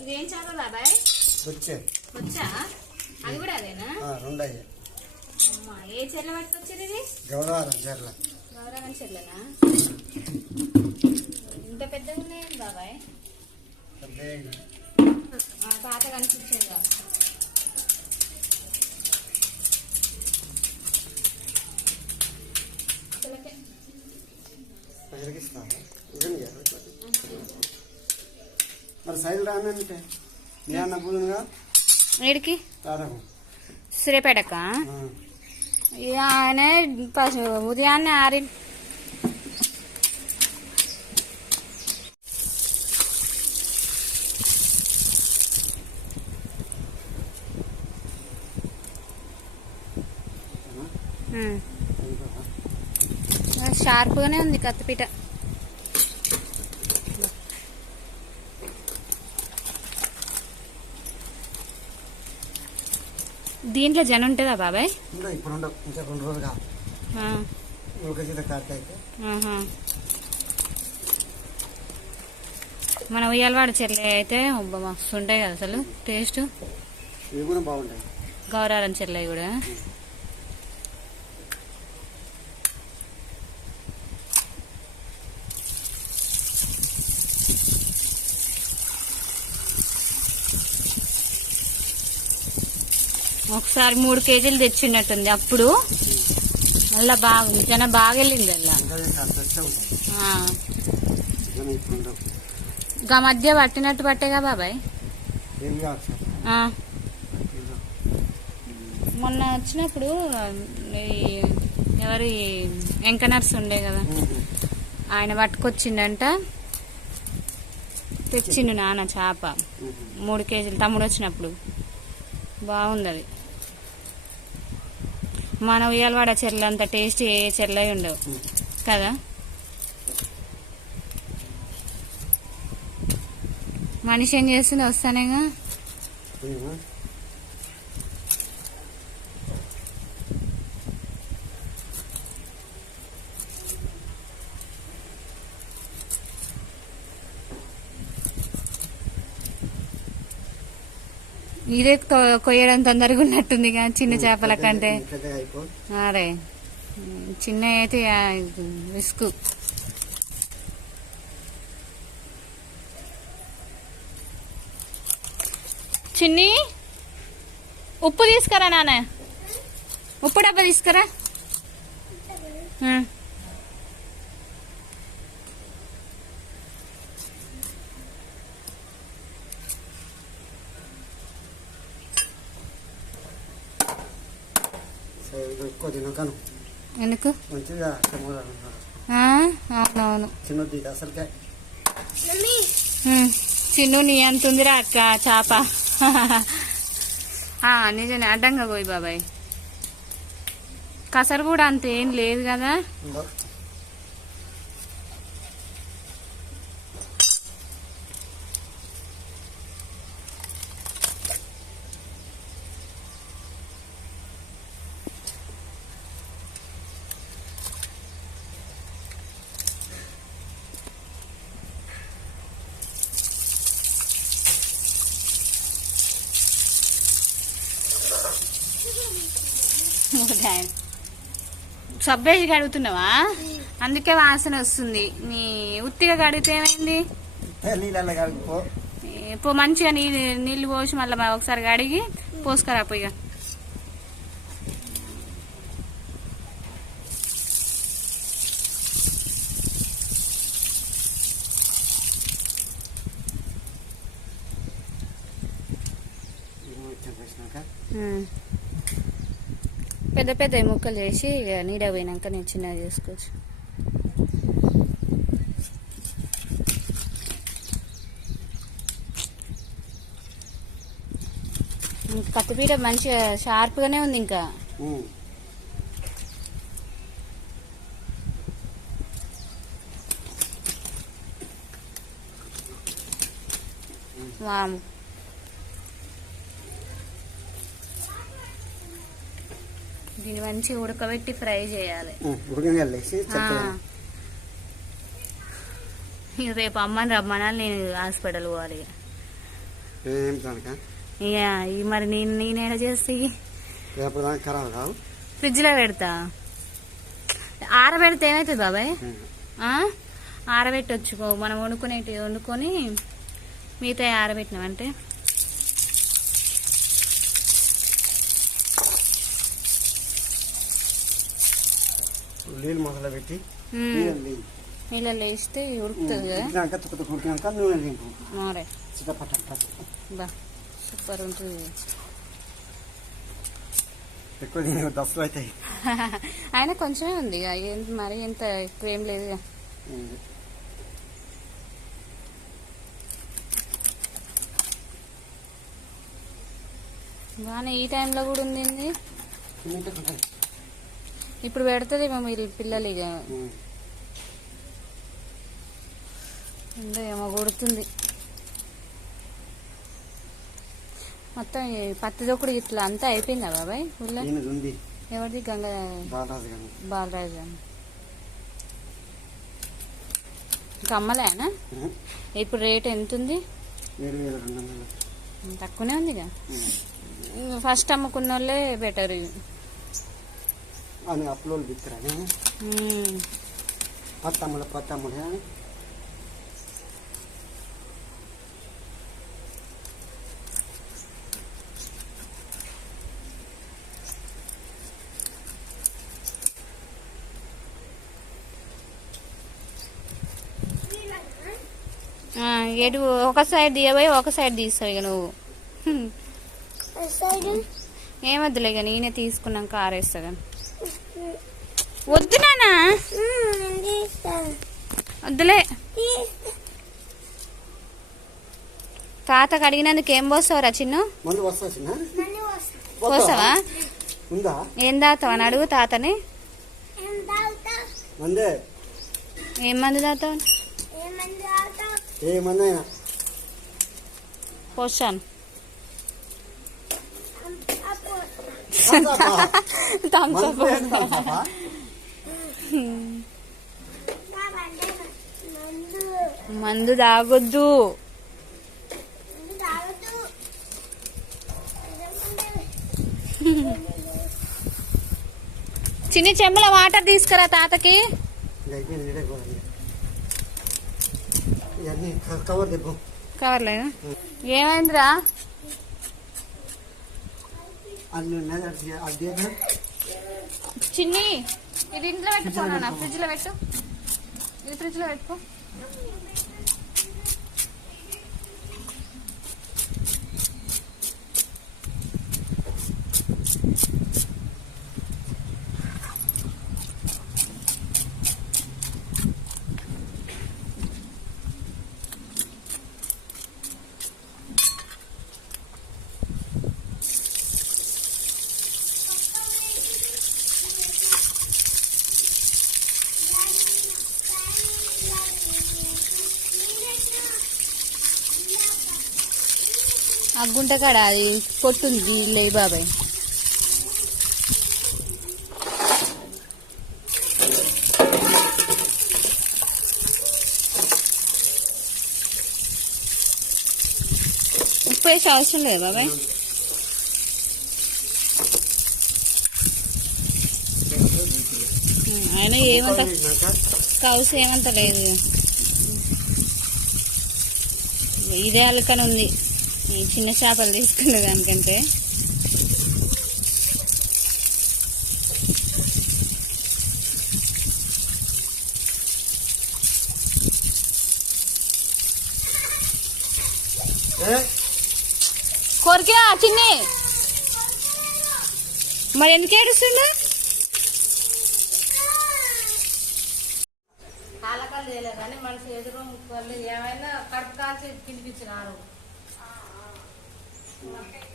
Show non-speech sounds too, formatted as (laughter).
ఇదేం చేప బాబాయ్? వచ్చే వచ్చా అది కూడా అదేనా రెండు అమ్మా, ఏ చెర్ల పట్టుకొచ్చేది ఇది గౌరవారం చీరల. గౌరవం చెర్లనా? ఇంత పెద్దగా ఉన్నాయి బాబాయ్? పాత కనిపించేది కాదు చిలకే. సైజు రానంటే అన్న వీడికి తారకం ఆయన ఉదయాన్నే ఆరి. షార్ప్గానే ఉంది కత్తిపీట. దీంట్లో జనం ఉంటుందా బాబాయ్? ఇప్పుడు ఇంకా రెండు రోజులు కాదు. మన ఉయ్యాలవాడ చెల్లి అయితే అబ్బ మస్తు ఉంటాయి కదా అసలు. టేస్ట్. ఇవి కూడా బాగుంటాయి. గౌరారం చెల్లె కూడా. ఒకసారి మూడు కేజీలు తెచ్చినట్టుంది అప్పుడు మళ్ళా బాగుంది జన బాగా వెళ్ళింది అలా ఇంకా గా మధ్య పట్టినట్టు పట్టేగా బాబాయ్? మొన్న వచ్చినప్పుడు ఎవరి ఎవరి వెంకనర్స్ ఉండే కదా ఆయన పట్టుకొచ్చిండంట. తెచ్చిండు నాన్న చేప. మూడు కేజీలు తమ్ముడు వచ్చినప్పుడు. బాగుంది అది. మన ఉయ్యాలవాడ చెర్ల అంత టేస్ట్ ఏ చెర్ల ఉండవు. కదా? మనిషి ఏం చేస్తుంది వస్తానేగా? ఇదే కొయ్యడం తొందరగా ఉన్నట్టుంది కానీ చిన్న చేపల కంటే. అరే చిన్న అయితే రిస్క్. చిన్ని ఉప్పు తీసుకురా నాన్న. ఉప్పు డబ్బా తీసుకురా. ఎక్కువ తినకను ఎందుకు మంచిగా అవునవును. చిన్నది అసలుకే. చిన్ను నీ అంత ఉందిరా అక్క చేప. ఆ, నిజమే అడ్డంగా పోయి బాబాయ్. కసరు కూడా అంత ఏం లేదు కదా? ఉండవు సబ్బేసి కడుగుతున్నావా? అందుకే వాసన వస్తుంది. నీ ఉత్తిగా కడిగితే ఏమైంది? పో. మంచిగా నీళ్ళు నీళ్ళు పోసి మళ్ళీ ఒకసారి కడిగి పోసుకురా పోయిగా ఉమ్. పెద్ద పెద్ద ముక్కలు చేసి నీడ పోయినాక నేను చిన్నగా చేసుకోవచ్చు. కత్తిపీట మంచిగా షార్ప్గానే ఉంది ఇంకా. వాము. దీన్ని మంచిగా ఉడకబెట్టి ఫ్రై చేయాలి. రేపు అమ్మని రమ్మనాలి నేను హాస్పిటల్ పోవాలి ఇక. మరి నేను నేనేడ చేస్తే? రేపు దానికి ఖరాబ్ కావు ఫ్రిడ్జ్లో పెడతా. ఆరబెడితే ఏమవుతుంది బాబాయ్? ఆ? ఆరబెట్టొచ్చుకో. మనం వండుకునేటి వండుకొని మిగతా ఆరబెట్టినామంటే? నీళ్ళు మొదలు పెట్టి. నీళ్ళు వేస్తే ఉడుకుతుంది కదా? ఉడికినాక తుక్క తుక్క ఉడికినాక నూనె దింపు. మరే. చిట్టపట్ట బా సూపర్ ఉంటుంది. ఎక్కువ దశలు అవుతాయి (laughs) అయినా కొంచెమే ఉంది మరి ఎంత ఎక్కువ ఏం లేదు. బాగానే ఈ టైంలో కూడా ఉంది? ఇప్పుడు పెడుతుంది మీరు పిల్లలు ఇక ఉందో ఏమో కొడుతుంది. మొత్తం పత్తి దొక్కుడు ఇట్లా అంతా అయిపోయిందా బాబాయ్ ఊళ్ళో? ఉంది. ఎవరిది? గంగ బాలరాజు ఇంకా అమ్మలేనా? ఇప్పుడు రేట్ ఎంత ఉంది తక్కువనే ఉందిగా. ఫస్ట్ అమ్ముకున్న వాళ్ళే బెటర్. అని అప్పులోళ్ళు బిత్తరాని పత్తమ్ముడు పత్తమ్ముడు ఎటు ఒక సైడ్ తీయబోయి ఒక సైడ్ తీస్తావు ఇక నువ్వు. ఏమొద్దులే ఇక నేనే తీసుకున్నాక ఆరేస్తా కానీ వద్దు నానా వద్దులే. తాతకు అడిగినందుకు ఏం పోస్తావురా చిన్ను? పోస్తావా? ఏం తాతావు అని అడుగు తాతని. ఏం మంది తాతావు థమ్స్ అప్. మందు తాగొద్దు. చిన్ని చెంబుల వాటర్ తీసుకురా తాతకి. కవర్లేదా ఏమైందిరా? చిన్ని ఇది ఇంట్లో పెట్టుకోనా ఫ్రిడ్జ్లో పెట్టు. ఇది ఫ్రిడ్జ్లో పెట్టుకో. ఆ గుంట కాడ అది పొట్టుంది లే బాబాయ్. ఉప్పు వేసే అవసరం లేదు బాబాయ్? ఆయన ఏమంత కౌసు ఏమంత లేదు. ఇదే అలకని ఉంది చిన్న చేపలు తీసుకునే దానికంటే. కోరికా చిన్ని. మరి ఎందుకు ఏడుస్తుండ? కాలకాలు చేయలేదు కానీ మనిషి ఎదురు ఏమైనా కడుపు కాల్చి Okay.